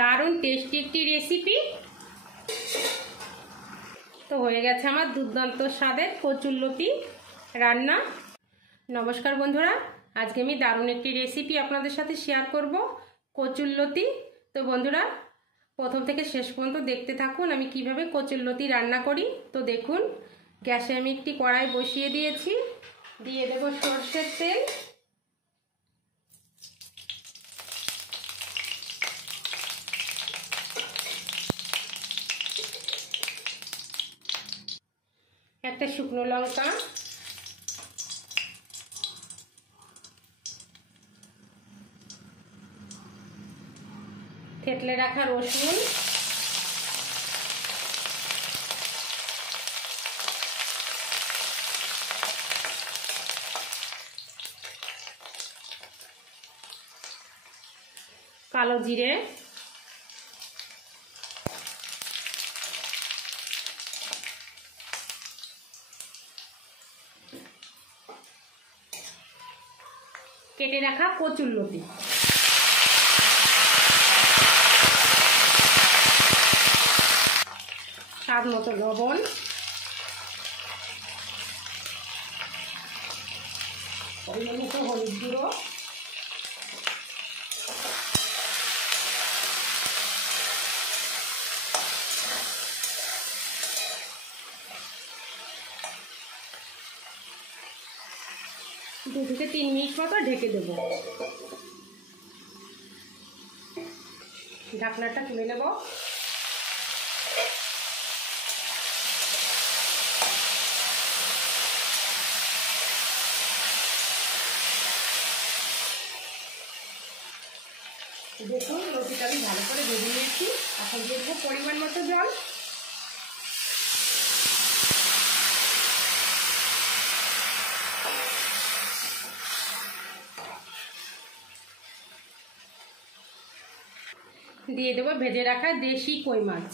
দারুণ টেস্টি একটি রেসিপি। তো হয়ে গেছে আমার দুর্দান্ত স্বাদের কচুরলতি রান্না। নমস্কার বন্ধুরা, আজকে আমি দারুণ একটি রেসিপি আপনাদের সাথে শেয়ার করব, কচুরলতি। তো বন্ধুরা প্রথম থেকে শেষ পর্যন্ত দেখতে থাকুন আমি কিভাবে কচুরলতি রান্না করি। তো দেখুন, গ্যাসে আমি একটি কড়াই বসিয়ে দিয়েছি, দিয়ে দেব সরষের তেল। একটা শুকনো লঙ্কা, থেতলে রাখা রসুন, কালো জিরে, কেটে রাখা কচুরলতি, স্বাদ মতো লবণ, পরিমাণ মতো হলুদ গুঁড়ো, দু থেকে 3 মিনিট মতো ঢেকে দেব। ঢাকনাটা তুলে নেব। দেখুন লতিটা আমি ভালো করে ভেজে নিয়েছি। এখন দিয়ে দেবো পরিমাণ মতো জল। দিয়ে দেবো ভেজে রাখা দেশি কই মাছ।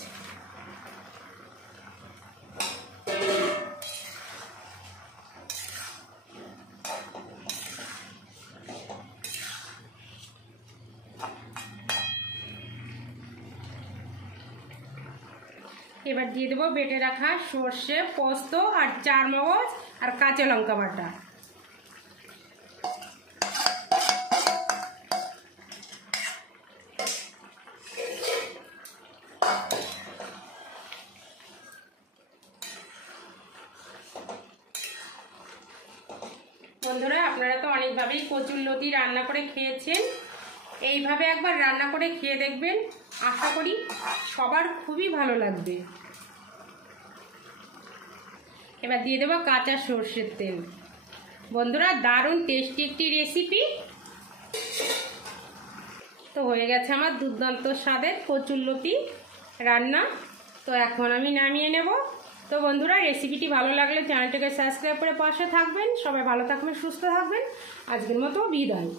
এবার দিয়ে দেবো বেটে রাখা সর্ষে, পোস্ত আর চারমগজ আর কাঁচা লঙ্কা বাটা। বন্ধুরা আপনারা তো অনেকভাবেই কচুরলতি রান্না করে খেয়েছেন, এইভাবে একবার রান্না করে খেয়ে দেখবেন, আশা করি সবার খুবই ভালো লাগবে। এবার দিয়ে দেবো কাঁচা সর্ষের তেল। বন্ধুরা দারুণ টেস্টি একটি রেসিপি। তো হয়ে গেছে আমার দুর্দান্ত স্বাদের কচুরলতি রান্না। তো এখন আমি নামিয়ে নেব। তো বন্ধুরা রেসিপিটি ভালো লাগলে চ্যানেলটাকে সাবস্ক্রাইব করে পাশে থাকবেন। সবাই ভালো থাকবেন, সুস্থ থাকবেন। আজকের মতো বিদায়।